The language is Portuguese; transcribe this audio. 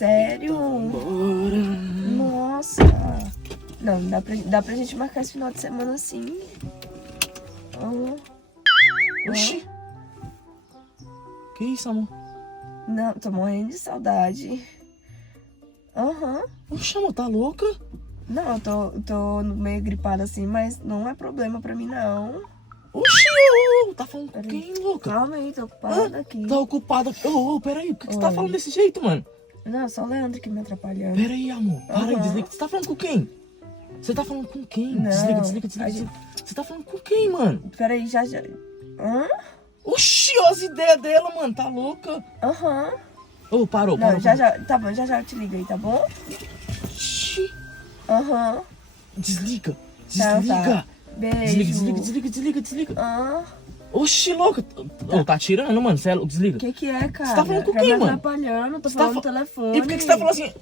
Sério? Bora. Nossa. Não, dá pra gente marcar esse final de semana assim. Oxi. Que isso, amor? Não, tô morrendo de saudade. Oxi, amor, tá louca? Não, eu tô meio gripada assim, mas não é problema pra mim, não. Oxi, tá falando com quem, louca? Calma aí, tô ocupada aqui. Tá ocupada. Peraí, por que você tá falando desse jeito, mano? Não, só o Leandro que me atrapalhando. Peraí, amor. Para aí, desliga. Você tá falando com quem? Você tá falando com quem? Não, Desliga. Você tá falando com quem, mano? Peraí, já. Oxi, olha as ideias dela, mano. Tá louca? Parou. Não, tá bom, já eu te ligo aí, tá bom? Oxi. Desliga. Tá. Beijo. Desliga. Oxi, louca. Tá tirando, mano. Cê desliga. O que é, cara? Você tá falando com Já quem, me mano? atrapalhando, tô Você tá falando no telefone. E por que você tá falando assim?